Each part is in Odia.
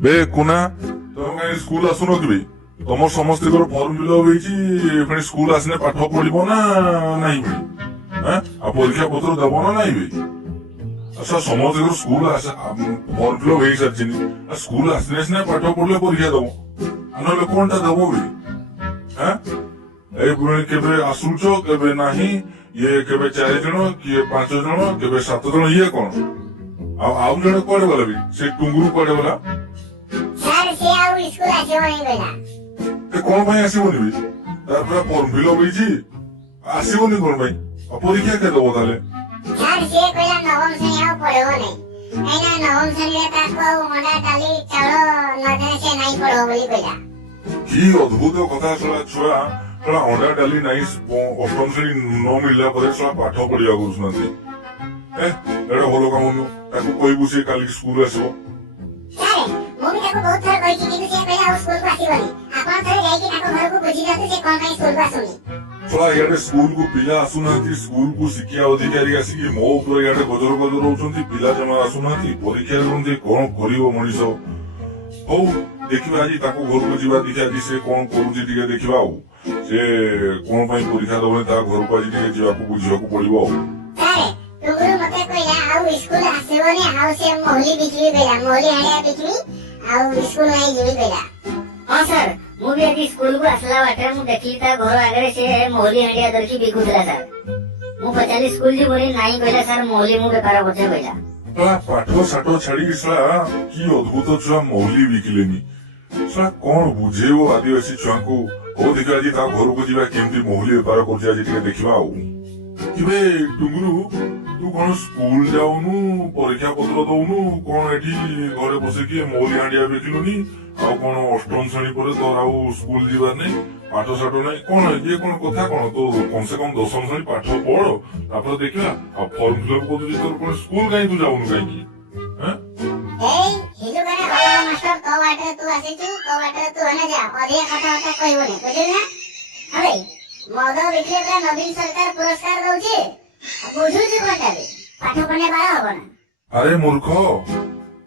बे कुना तुम कहीं स्कूल आसुन कि तुम समस्त फर्म फिलअप हो स्कूल आसने पाठ पढ़ ना नहीं आ परीक्षा पत्र दब ना नहीं बे अच्छा समस्त स्कूल फर्म फिलअप हो सारी स्कूल आसने सिना पाठ पढ़ले परीक्षा दब ना कौन टा दब बे केबे आसुच केबे नहीं ये केबे 4 जन किए 5 जन केबे 7 जन ये कौन आउ जन कुआडे गला भी से टुंगुरु कुआडे गला सर से आउ स्कूल आसियो नहीं गला ए कोन भाई आसीबोनी बे तापर फॉर्म फिल अप होईची आसीबोनी कोन भाई परीक्षा के दबो ताले सर से कहला नवम श्रेणी आउ पढ़ो नहीं एना नवम श्रेणी रे ताको मंडा डाली चालो नदे से नहीं पढ़ो बोली कहला की अद्भुत कथा छला छुआ छला अंडा डाली नहीं अष्टम श्रेणी न मिलला परे छला पाठ पढ़िया गुरुसनाती एड़ा भलो काम नु ताको कहबु से काली स्कूल आसीबो सर मु भी ताको बहुत थर कहि कि से कहला स्कूल को आसीबनी आपण थरे जाई कि ताको घर को बुझी जाते से कोन काई स्कूल को आसुनी छला याडे स्कूल को पिला आसुनाती स्कूल को शिक्षा अधिकारी आसी मो ऊपर याडे गजर गजर होचंती पिला जमा आसुनाती परीक्षा रुंदी कोन करिवो मनिसो हो देखिबा आजी ताको घर को जीवा दिखा आजी से कोन करूची टिके देखिबा आउ से कोन पई परीक्षा दबने ता घर को आजी टिके जीवा को बुझियो को पड़िबो सर तुगुरु मते कहला आउ स्कूल आसीबनी आउ से मोहली बिकली बेला मोहली हाड़िया बिकली आउ स्कूल नहीं जीवी बेला हां सर मु भी आज स्कूल को आसला बाटे मु देखली ता घर आगे से मोहली हाड़िया दरकी बिकुतला सर मु पचाली स्कूल जी बोली नहीं कहला सर मोहली मु बेपार करते कहला छला पाठो साठो छाड़ी छला की अद्भुत छुआ मौली बिकिलेनी छला कोन बुझेबो आदिवासी छुआ को ओ देखा आजी ता घर को जीवा केमती मौली बेपार करजे आजी टिके देखिबा आउ किबे टुंगुरु तू कोन स्कूल जाउनु परीक्षा पत्र दउनु कोन एठी घरे बसे की मौली हांडिया बिकिलुनी आ कोन अष्टम श्रेणी पर तो आउ स्कूल जीवा नै पाठ साठो नै कोन ये कोन कथा कोन तो कम से कम 10म श्रेणी पाठ पढ़ तापर देखिबा आ फॉर्म फिलअप को तुझे तो कोन स्कूल काई तू जाउनु काई की हैं ए हिजो करे बाबा मास्टर तो वाटे तू आसीचु तो वाटे तू हने जा अधिया कथा कथा कहबो नै बुझिल ना अरे मदो बिकले का नवीन सरकार पुरस्कार दउची बुझु जी कोटाले पाठ पढ़ने बारा होबो ना अरे मूर्ख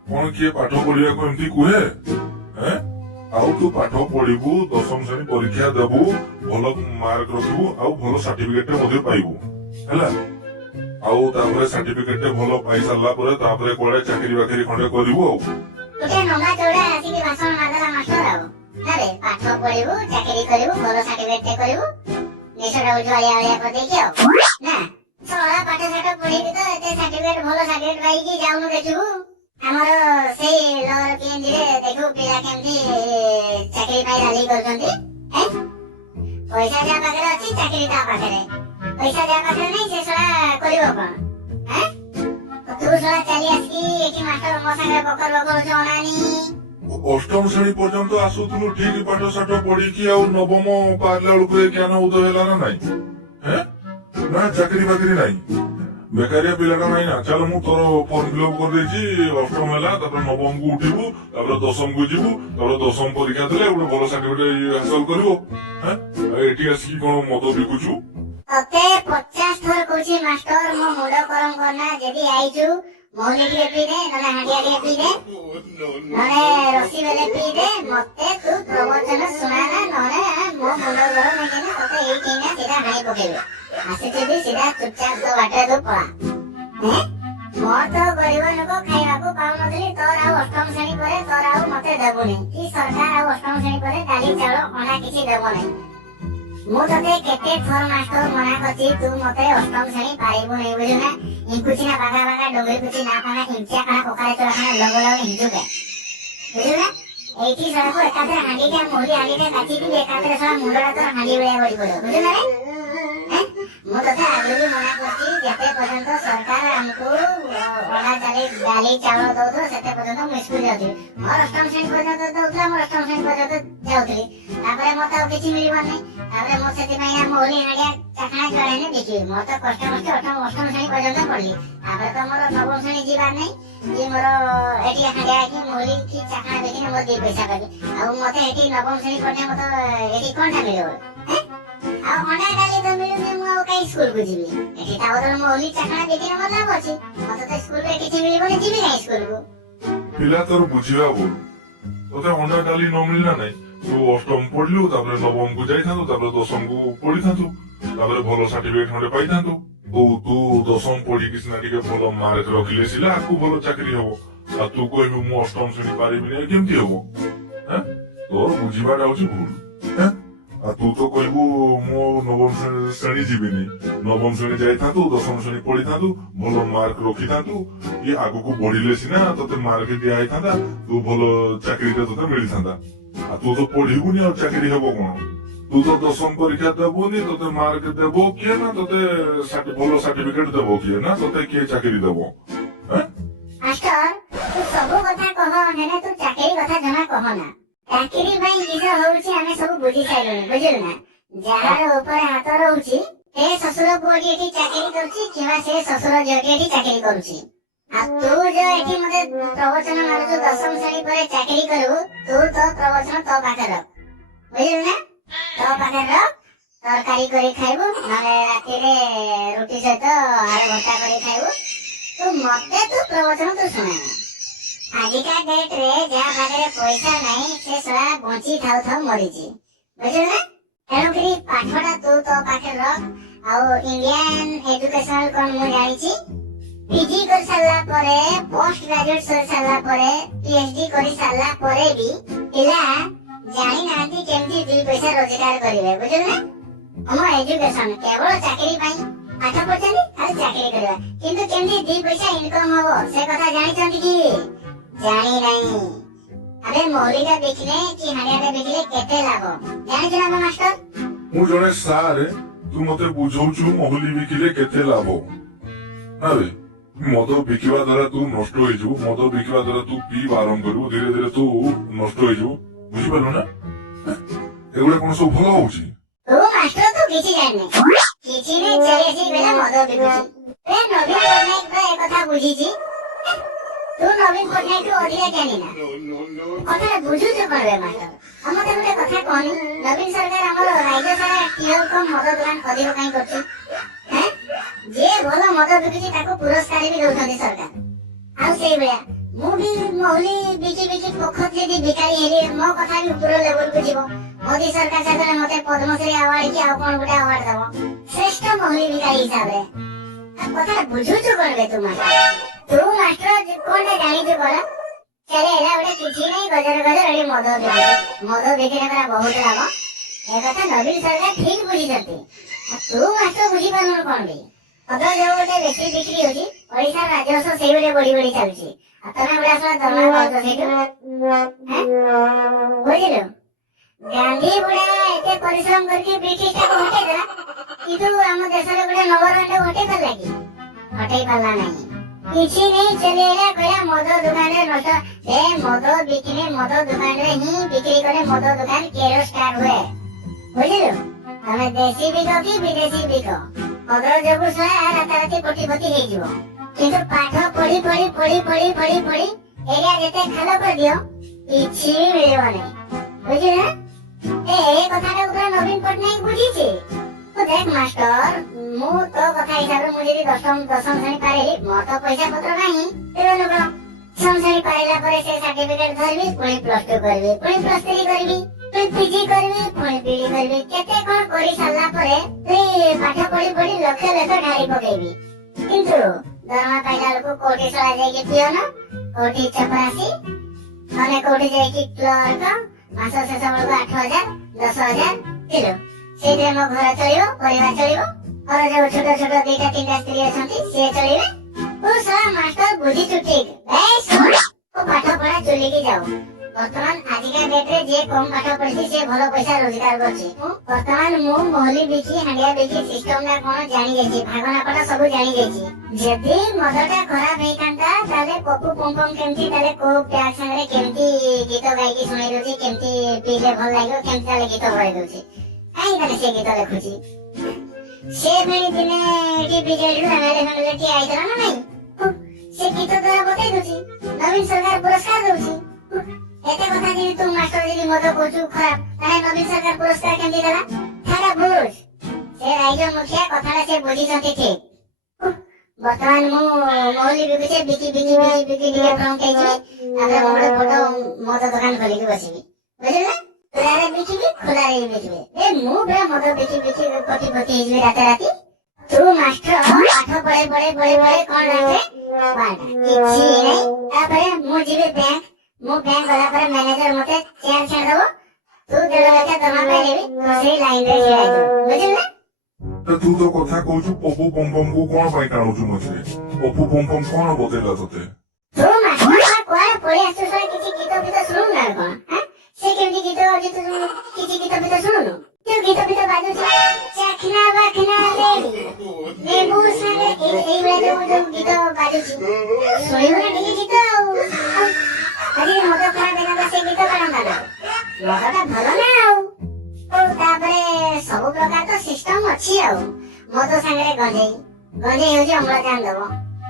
कोन किए पाठ पढ़िया को एमती कुहे हैं आउ तू पाठ पढ़िबू 10म श्रेणी परीक्षा देबू भलो मार्क रखिबू आउ भलो सर्टिफिकेट मध्ये पाइबू हैला आउ तापरे सर्टिफिकेट भलो पाइ सारला परे तापरे कोडे चाकरी बाकरी खंडे करिवो तुटे नंगा चौड़ा आसी के भाषण मारला मास्टर आउ ना रे पाठ पढ़िबू चाकरी करिबू भलो सर्टिफिकेट करिबू नेसरा उजवालिया वालिया को देखियो ना छोड़ा पाठ साठ पढ़िबी तो एते सर्टिफिकेट भलो सर्टिफिकेट पाई कि जाउनु देखिबू हमरो सेई लोअर पीएनजी रे देखू पिला केमती चाकरी पाई राली करछंती हैं पैसा जा पाखरे अछि चाकरी ता पाखरे पैसा जा पाखरे नहीं से सला करिवो कोन हैं तो तू सला चली आसी एकी मास्टर मो संगे बकर बकर जनानी अष्टम श्रेणी पर्यंत आसुतुनु ठीक पाठ साठ पढ़ी की आउ नवम पारला बेलकु ज्ञान उदय होला ना नहीं हैं ना चाकरी बाकरी नहीं बेकारिया पिलाटा नहीं ना चलो मु तोर फॉर्म फिलअप कर देछि अष्टम हैला तापर नवम को उठिबू तापर 10म को जिबू तापर 10म परीक्षा देले गोटे भलो सर्टिफिकेट हासिल करिवो हैं एठी आसी कोन मत बिकुछु तते 50 थर कहछि मास्टर मो मुंड करम करना जदी आइजु मोहली के पी दे नले हांडिया के पी दे नले रसी बेले पी दे मते तू प्रवचन सुनाना नले मो मुंड गरम है केना तते एई केना सीधा हाई पकेबे आसे जदी सीधा चुपचाप तो बाटे तो पळा हैं मो तो गरीब लोक खाइबा को पाउ नथली तोर आउ अष्टम श्रेणी परे तोर आउ मते देबुनी की सरकार आउ अष्टम श्रेणी परे डाली चाउल अना किछि देबो नै मु तते केते थर मास्टर मना करछि तू मते अष्टम श्रेणी पाइबो नै बुझु ना इकुछि ना बागा बागा डोगरी कुछि ना पाना हिंचा काना कोकारे चोरा खाना लगो लगो हिंजुके बुझु ना एठी सरा को एकादरे हांडी के मोहली हांडी के काची भी एकादरे सरा मुंडरा तो हांडी बेया बड़ी पड़ो बुझु ना रे मु तते आगु भी मना करछि जेते पर्यंत सरकार हमको ओला डाली चावल दो तो सेते पर्यंत मु स्कूल जाउथि मोर अष्टम श्रेणी पर्यंत दउतला मोर अष्टम श्रेणी पर्यंत जाउथि तापरे मते आ किछि मिलिबो नै तापरे मो सेति माइना मोहली हांडिया चाखना चढ़े ने देखि मोर तो कष्ट कष्ट अष्टम श्रेणी पर्यंत पढ़ली तापरे तो मोर नवम श्रेणी जीवा नै जे मोर एटी हांडिया कि मोहली कि चाखना देखि मोर दे पैसा पाबी आ मते एटी नवम श्रेणी पढ़ने मते एटी कोनटा मिलिबो हैं आ अंडा डाली तो मिलुनी मु काई स्कूल को जीवी एटी ता बदल मोहली चाखना देखि न मतलब अछि मते तो स्कूल रे किछि मिलिबो नै जीवी नै स्कूल को पिला तोर बुझिबा बोल তোতে অন্ডা ডালি ন মিলনা নাই তু অষ্টম পড়লু তারপরে নবম কু যাইথান্তু তারপরে দশম কু পড়িথান্তু তারপরে ভাল সার্টিফিকেট খন্ডে পাইথান্তু তু দশম পড়িকি সিনা টিকে ভাল মার্ক রখিলে সিলা আকু ভাল চাকরি হব আর তু কইবু মু অষ্টম শ্রেণী পারিবি না কেমতি হব হ্যাঁ তোর বুঝিবাটা হচ্ছে ভুল হ্যাঁ আর তু তো কইবু মু নবম শ্রেণী ଯିବିନି নবম শ্রেণী ଯାଇଥାନ୍ତୁ ଦଶମ ଶ୍ରେଣୀ ପଢିଥାନ୍ତୁ ଭଲ ମାର୍କ ରଖିଥାନ୍ତୁ ଇଏ ଆଗକୁ ବଢିଲେ ସିନା ତତେ ମାର୍କ ଦିଆ ହେଇଥାନ୍ତା ତୁ ଭଲ ଚାକିରିଟା ତତେ ମିଳିଥାନ୍ତା ଆଉ ତୁ ତ ପଢିବୁନି ଆଉ ଚାକିରି ହବ କଣ ତୁ ତ ଦଶମ ପରୀକ୍ଷା ଦେବୁନି ତତେ ମାର୍କ ଦେବ କିଏ ନା ତତେ ଭଲ ସାର୍ଟିଫିକେଟ ଦେବ କିଏ ନା ତତେ କିଏ ଚାକିରି ଦେବ ମାଷ୍ଟର ତୁ ସବୁ କଥା କହ ହେଲେ ତୁ ଚାକିରି କଥା ଜମା କହ ନା ଚାକିରି ପାଇଁ କିସ ହଉଛି ଆମେ ସବୁ ବୁଝି ସାରିଲୁଣି ବୁଝିଲୁ ନା ଯାହାର ଉପରେ ହାତ ରହୁଛି ସେ ଶ୍ୱଶୁର ପୁଅଟି ଏଠି ଚାକିରି କରୁଛି କିମ୍ବା ସେ ଶ୍ୱଶୁର ଝିଅଟି ଏଠି ଚାକିରି କରୁଛି ଆଉ ତୁ ଯୋଉ ଏଠି ମତେ ପ୍ରବଚନ ମାରୁଛୁ ଦଶମ ଶ୍ରେଣୀ ପରେ ଚାକିରି କରିବୁ ତୁ ତୋ ପ୍ରବଚନ ତୋ ପାଖରେ ରଖ ବୁଝିଲୁ ନା ତୋ ପାଖରେ ରଖ ତରକାରୀ କରି ଖାଇବୁ ନହେଲେ ରାତିରେ ରୁଟି ସହିତ ଆଳୁ ଭର୍ତ୍ତା କରି ଖାଇବୁ ତୁ ମତେ ତୁ ପ୍ରବଚନ ତୁ ଶୁଣାନା ଆଜିକା ଡେଟ୍ ରେ ଯାହା ପାଖରେ ପଇସା ନାହିଁ ସେ ଶଳା ବଞ୍ଚି ଥାଉ ଥାଉ ମରିଛି ବୁଝିଲୁ ନା ତେଣୁକରି ପାଠଟା ତୁ ତୋ ପାଖରେ ରଖ ଆଉ ଇଣ୍ଡିଆନ ଏଜୁକେସନାଲ କଣ ମୁଁ ଜାଣିଛି ପିଜି କରି ସାରିଲା ପରେ ପୋଷ୍ଟ ଗ୍ରାଜୁଏଟ କରି ସାରିଲା ପରେ ପିଏଚଡି କରି ସାରିଲା ପରେ ବି ପିଲା ଜାଣିନାହାନ୍ତି କେମିତି ଦୁଇ ପଇସା ରୋଜଗାର କରିବେ ବୁଝିଲୁ ନା ଆମ ଏଜୁକେସନ କେବଳ ଚାକିରି ପାଇଁ ପାଠ ପଢୁଛନ୍ତି ଖାଲି ଚାକିରି କରିବା କିନ୍ତୁ କେମିତି ଦୁଇ ପଇସା ଇନକମ ହବ ସେ କଥା ଜାଣିଛନ୍ତି କି ଜାଣି ନାହିଁ ଆରେ ମହୁଲିଟା ବିକିଲେ କି ହାଣ୍ଡିଆଟା ବିକିଲେ କେତେ ଲାଭ ଜାଣିଛୁ ନା ମାଷ୍ଟର ମୁଁ ଜଣେ ସାର୍ ତୁ ମତେ ବୁଝଉଛୁ ମହୁଲି ବିକିଲେ କେତେ ଲାଭ ଆରେ ମଦ ବିକିବା ଦ୍ୱାରା ତୁ ନଷ୍ଟ ହେଇଯିବୁ ମଦ ବିକିବା ଦ୍ୱାରା ତୁ ପିଇବା ଆରମ୍ଭ କରିବୁ ଧୀରେ ଧୀରେ ତୁ ନଷ୍ଟ ହେଇଯିବୁ ବୁଝିପାରିଲୁ ନା ଏଗୁଡା କଣ ସବୁ ଭଲ ହଉଛି ତୁ ମାଷ୍ଟର ତୁ କିଛି ଜାଣିନି କିଛି ନାହିଁ ଚାଲି ଆସିକି ବେଲା ମଦ ବିକୁଛି ନବୀନ ପଟ୍ଟନାୟକ ତ ଏ କଥା ବୁଝିଛି ତୁ ନବୀନ ପଟ୍ଟନାୟକରୁ ଅଧିକା ଜାଣିନା କଥାଟା ବୁଝୁଛୁ କଣ ବେ ମାଷ୍ଟର ଆଉ ମତେ ଗୋଟେ କଥା କହନି ନବୀନ ସରକାର ଆମର ରାଜ୍ୟ ସାରା ଟିଓଲ କମ ମଦ ଦୋକାନ ଅଧିକ କାହିଁ କରୁଛି ଯିଏ ଭଲ ମଦ ବିକୁଛି ତାକୁ ପୁରସ୍କାର ବି ଦଉଛନ୍ତି ସରକାର ଆଉ ସେଇଭଳିଆ ମୁଁ ବି ମହୁଲି ବିକି ବିକି ପୋଖର ଯଦି ଭିକାରୀ ହେଲି ମୋ କଥା ବି ଉପର ଲେଭେଲକୁ ଯିବ ମୋଦି ସରକାର ସାଥିରେ ମତେ ପଦ୍ମଶ୍ରୀ ଆୱାର୍ଡ କି ଆଉ କଣ ଗୋଟେ ଆୱାର୍ଡ ଦବ ଶ୍ରେଷ୍ଠ ମହୁଲି ଭିକାରୀ ହିସାବରେ କଥା ବୁଝୁଛୁ କଣ ବେ ତୁ ମାଷ୍ଟର ତୁ ମାଷ୍ଟର କଣଟା ଜାଣିଛୁ କଣ ଚାଲେ ହେଲା ଗୋଟେ କିଛି ନାହିଁ ଗଜର ଗଜର ଏଠି ମଦ ବିକୁଛି ମଦ ବିକିଲେ ପରା ବହୁତ ଲାଭ ଏ କଥା ନବୀନ ସରକାର ଠିକ ବୁଝିଛନ୍ତି ତୁ ମାଷ୍ଟର ବୁଝିପାରୁନୁ କଣ ବି ମଦ ଯୋଉ ଗୋଟେ ବେଶୀ ବିକ୍ରି ହଉଛି ଓଡିଶାର ରାଜସ୍ୱ ସେଇଭଳି ବଢି ବଢି ଚାଲୁଛି ଆଉ ତମେ ଗୁଡା ସବୁ ଦରମା ପାଉଛ ସେଇଠୁ ବୁଝିଲୁ ଗାନ୍ଧୀ ବୁଢା ଏତେ ପରିଶ୍ରମ କରିକି ବ୍ରିଟିଶ ଟାକୁ ହଟେଇ ଦେଲା କିନ୍ତୁ ଆମ ଦେଶରେ ଗୋଟେ ନବରଣ୍ଡ ହଟେଇ ପାରିଲା କି ହଟେଇ ପାରିଲା ନାହିଁ କିଛି ନେଇ ଚଲେଇଲା କହିଲା ମଦ ଦୋକାନରେ ନଷ୍ଟ ସେ ମଦ ବିକିଲେ ମଦ ଦୋକାନରେ ହିଁ ବିକ୍ରି କଲେ ମଦ ଦୋକାନ କେଡ ଷ୍ଟାର୍ଟ ହୁଏ ବୁଝିଲୁ ତମେ ଦେଶୀ ବିକ କି ବିଦେଶୀ ବିକ ମଦ ଯୋଗୁ ଶଳା ରାତାରାତି କୋଟିପତି ହେଇଯିବ କିନ୍ତୁ ପାଠ ପଢି ପଢି ପଢି ପଢି ପଢି ପଢି ଏରିଆ ଯେତେ ଖାଲ କରିଦିଅ କିଛି ବି ମିଳିବନି ବୁଝିଲ ନା ଏ କଥାଟାକୁ ପୁରା ନବୀନ ପଟ୍ଟନାୟକ ବୁଝିଛି देख मास्टर मु तो कथा हिसाब रे मुझे दशम श्रेणी पारे मोर तो पैसा पत्र नहीं तेरे लोग दशम श्रेणी पारेला परे से सर्टिफिकेट धरबी पुणी +2 करबी पुणी +3 करबी पुणी पीजी करबी पुणी बीडी करबी केते कोन करि सारला परे ए पाठ पढी पढी लक्ष लक्ष ढारी पकेबी किंतु दरमा पाइला लोक कोठी सळा जाई के पियो ना कोठी चपरासी माने कोठी जाई के क्लर्क मास शेष बेलको 8000 10000 किलो ସେଇଥିରେ ମୋ ଘର ଚଳିବ ପରିବାର ଚଳିବ ଘର ଯୋଉ ଛୋଟ ଛୋଟ ଦିଟା ତିନିଟା ସ୍ତ୍ରୀ ଅଛନ୍ତି ସିଏ ଚଳିବେ ତୁ ଶଳା ମାଷ୍ଟର ବୁଝିଛୁ ଠିକ ପାଠ ପଢା ଚୁଲିକି ଯାଉ ବର୍ତ୍ତମାନ ଆଜିକା ଡେଟ୍ ରେ ଯିଏ କମ ପାଠ ପଢିଛି ସିଏ ଭଲ ପଇସା ରୋଜଗାର କରୁଛି ବର୍ତ୍ତମାନ ମୁଁ ମହୁଲି ବିକି ହାଣ୍ଡିଆ ବିକି ସିଷ୍ଟମ ଟା କଣ ଜାଣିଯାଇଛି ଭାଗ ମାପଟା ସବୁ ଜାଣିଯାଇଛି ଯଦି ମଦଟା ଖରାପ ହେଇଥାନ୍ତା ତାହେଲେ ପପୁ ପମ୍ପମ କେମିତି ତାହେଲେ କୋଉ ପ୍ୟାକ୍ ସାଙ୍ଗରେ କେମିତି ଗୀତ ଗାଇକି ଶୁଣେଇ ଦଉଛି କେମିତି ପିଇଲେ ଭଲ ଲାଗିବ କେମିତି ତାହେଲେ ଗୀତ ଗାଇ ଦଉଛି କାହିଁ ତାହେଲେ ସେ ଗୀତ ଲେଖୁଛି ସେ ପୁଣି ଦିନେ ଏଠି ବିଜେଡିରୁ ଏମଏଲଏ ଠିଆ ହେଇଥିଲା ନା ନାଇଁ ସେ ଗୀତ ଦ୍ୱାରା ବତେଇ ଦଉଛି ନବୀନ ସରକାର ପୁରସ୍କାର ଦଉଛି ଏତେ କଥା ଯଦି ତୁ ମାଷ୍ଟର ଯଦି ମଦ କହୁଛୁ ଖରାପ ତାହେଲେ ନବୀନ ସରକାର ପୁରସ୍କାର କେମିତି ଦେଲା ତାହେଲେ ବୁଝ ସେ ରାଜ୍ୟ ମୁଖିଆ କଥାଟା ସେ ବୁଝିଛନ୍ତି ଠିକ ବର୍ତ୍ତମାନ ମୁଁ ମହୁଲି ବିକୁଛେ ବିକି ଟିକେ ଫ୍ରଣ୍ଟ ହେଇଯିବି ତାପରେ ମୁଁ ଗୋଟେ ଫଟୋ ମଦ ଦୋକାନ ଖୋଲିକି ବସିବି ବୁଝିଲେ ନା ଖୋଲାରେ ବିକିବି ଖୋଲାରେ ବି ବିକିବି ମୁଁ ପୁରା ମଦ ବିକି ପଟି ହେଇଯିବି ରାତି ତୁ ମାଷ୍ଟର ପାଠ ପଢେ କଣ ରଖେ କିଛି ନାହିଁ ତାପରେ ମୁଁ ଯିବି ବ୍ୟାଙ୍କ ମୁଁ ବ୍ୟାଙ୍କ ଗଲା ପରେ ମ୍ୟାନେଜର ମତେ ଚେୟାର ଛାଡିଦବ ତୁ 1.5 ଲକ୍ଷ ଦରମା ପାଇଲେବି ତୁ ସେଇ ଲାଇନ ରେ ଛିଡା ହେଇଯିବୁ ବୁଝିଲେ ନା ତୁ ତ କଥା କହୁଛୁ ପପୁ ପମ୍ପମ୍ କୁ କଣ ପାଇଁ ଟାଣୁଛୁ ମଝିରେ ପପୁ ପମ୍ପମ୍ କଣ ବତେଇଲା ତତେ ତୁ ମାଷ୍ଟର କୁଆଡେ ପଳେଇ ଆସୁଛୁ ଶୁଣେ କିଛି ଗୀତ ଫିତ ଶୁଣୁ ନା କଣ ସେ କେମିତି ଗୀତ ବାଜୁଛି ତୁ କିଛି ଗୀତ ଫିତ ଶୁଣୁନୁ ଯୋଉ ଗୀତ ଫିତ ବାଜୁଛି ଚାଖନା ବାଖନା ଲେମ୍ବୁ ସାଙ୍ଗେ ଏଇଭଳିଆ ଯୋଉ ଗୀତ ବାଜୁଛି ଶୁଣିବୁ ନା ଟିକେ ଗୀତ ଆଜି ମଦ ଖରାପ ହେଇନତା ସେ ଗୀତ ବାଜନ୍ତା ନା ମଦଟା ଭଲ ନା ଆଉ ତାପରେ ସବୁ ପ୍ରକାର ତ ସିଷ୍ଟମ ଅଛି ଆଉ ମଦ ସାଙ୍ଗରେ ଗଞ୍ଜେଇ ହଉଛି ଅମ୍ଳଜାନ ଦବ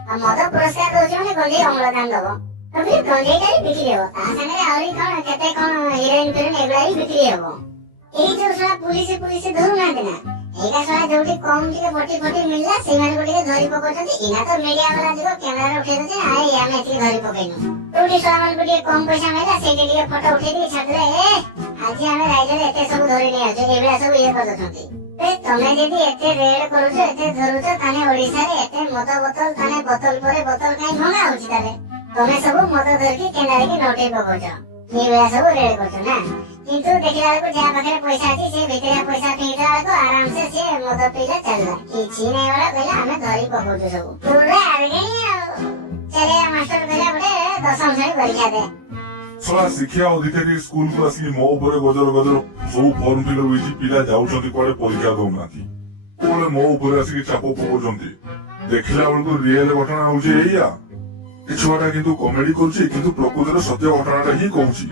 ଆଉ ମଦ ପୁରସ୍କାର ଦଉଛି ମାନେ ଗଞ୍ଜେଇ ଅମ୍ଳଜାନ ଦବ ତାପରେ ଗଞ୍ଜେଇଟା ବି ବିକ୍ରି ହବ ତା ସାଙ୍ଗରେ ଆହୁରି କଣ କେତେ କଣ ହିରୋଇନ ଫିରୋଇନ ଏଗୁଡା ବି ବିକ୍ରି ହବ ଏଇ ଯୋଉ ଶଳା ପୁଲିସ ଧରୁନାହାନ୍ତି ନା ଏଇଟା ଶଳା ଯୋଉଠି କମ ଟିକେ ବଟି ମିଳିଲା ସେଇମାନଙ୍କୁ ଟିକେ ଧରି ପକଉଛନ୍ତି ଏଇନା ତ ମିଡିଆ ବାଲା ଯୁଗ କ୍ୟାମେରା ଉଠେଇ ଦଉଛି ଆମେ ଏତିକି ଧରି ପକେଇନୁ ଯୋଉଠି ଶଳା ମାନଙ୍କୁ ଟିକେ କମ ପଇସା ମିଳିଲା ସେଇଠି ଟିକେ ଫଟୋ ଉଠେଇକି ଛାଡିଦେଲେ ଆଜି ଆମେ ରାଇଜରେ ଏତେ ସବୁ ଧରି ନେଇ ଆସୁଛୁ ଏଇଭଳିଆ ସବୁ ଇଏ କରିଦଉଛନ୍ତି ତମେ ଯଦି ଏତେ ରେଡ କରୁଛ ଏତେ ଧରୁଛ ତାହେଲେ ଓଡିଶାରେ ଏତେ ମଦ ବୋତଲ ତାହେଲେ ବୋତଲ ପରେ ବୋତଲ କାହିଁ ଭଙ୍ଗା ହଉଛି ତାହେଲେ ତମେ ସବୁ ମଦ ଧରିକି କେନ୍ଦାରିକି ନଟେଇ ପକଉଛ ଏଇଭଳିଆ ସବୁ ରେଡ କରୁଛ ନା କିନ୍ତୁ ଦେଖିଲା ବେଳକୁ ଯାହା ପାଖରେ ପଇସା ଅଛି ସେ ଭିତରେ ପଇସା ଫିଙ୍ଗିଲା ବେଳକୁ ଆରାମସେ ସେ ମଦ ପିଇଲେ ଚାଲିଲା କିଛି ନାଇଁ ବେଳା କହିଲା ଆମେ ଧରି ପକଉଛୁ ସବୁ ପୁରା ଆରଗେଇ ଆଉ ଚାଲେ ମାଷ୍ଟର କହିଲା ଗୋଟେ 10ମ ଶ୍ରେଣୀ ପରୀକ୍ଷା ଦେ ଶଳା ଶିକ୍ଷା ଅଧିକାରୀ ସ୍କୁଲକୁ ଆସିକି ମୋ ଉପରେ ଗଜର ସବୁ ଫର୍ମ ଫିଲଅପ ହେଇଛି ପିଲା ଯାଉଛନ୍ତି କୁଆଡେ ପରୀକ୍ଷା ଦଉନାହାନ୍ତି କୁଆଡେ ମୋ ଉପରେ ଆସିକି ଚାପ ପକଉଛନ୍ତି ଦେଖିଲା ବେଳକୁ ରିଏଲ ଘଟଣା ହଉଛି ଏଇଆ ଏ ଛୁଆଟା କିନ୍ତୁ କମେଡି କରୁଛି କିନ୍ତୁ ପ୍ରକୃତରେ ସତ୍ୟ ଘଟଣାଟା ହିଁ କହୁଛି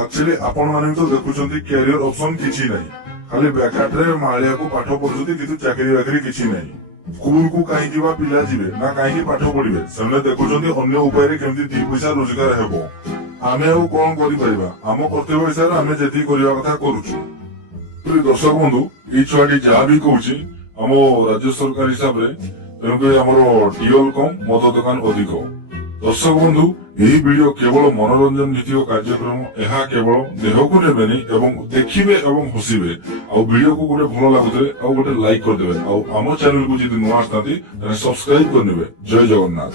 ଆକ୍ଚୁଆଲି ଆପଣ ମାନେ ବି ତ ଦେଖୁଛନ୍ତି କ୍ୟାରିୟର ଅପସନ କିଛି ନାହିଁ ଖାଲି ବେକାରରେ ମାଳିଆକୁ ପାଠ ପଢୁଛନ୍ତି କିନ୍ତୁ ଚାକିରି ବାକିରି କିଛି ନାହିଁ ସ୍କୁଲକୁ କାହିଁକି ବା ପିଲା ଯିବେ ନା କାହିଁକି ପାଠ ପଢିବେ ସେମାନେ ଦେଖୁଛନ୍ତି ଅନ୍ୟ ଉପାୟରେ କେମିତି 2 ପଇସା ରୋଜଗାର ହେବ ଆମେ ଆଉ କଣ କରିପାରିବା ଆମ କର୍ତ୍ତବ୍ୟ ହିସାବରେ ଆମେ ଯେତିକି କରିବା କଥା କରୁଛୁ ଦର୍ଶକ ବନ୍ଧୁ ଏଇ ଛୁଆଟି ଯାହା ବି କହୁଛି ଆମ ରାଜ୍ୟ ସରକାର ହିସାବରେ ତେଣୁକରି ଆମର ଟିଅଲ କମ ମଦ ଦୋକାନ ଅଧିକ ଦର୍ଶକ ବନ୍ଧୁ ଏହି ଭିଡିଓ କେବଳ ମନୋରଞ୍ଜନ ଭିତ୍ତିକ କାର୍ଯ୍ୟକ୍ରମ ଏହା କେବଳ ଦେହକୁ ନେବେନି ଏବଂ ଦେଖିବେ ଏବଂ ହସିବେ ଆଉ ଭିଡିଓକୁ ଗୋଟେ ଭଲ ଲାଗୁଥିଲେ ଆଉ ଗୋଟେ ଲାଇକ୍ କରିଦେବେ ଆଉ ଆମ ଚ୍ୟାନେଲକୁ ଯଦି ନୂଆ ଆସିଥାନ୍ତି ତାହେଲେ ସବସ୍କ୍ରାଇବ କରିନେବେ ଜୟ ଜଗନ୍ନାଥ।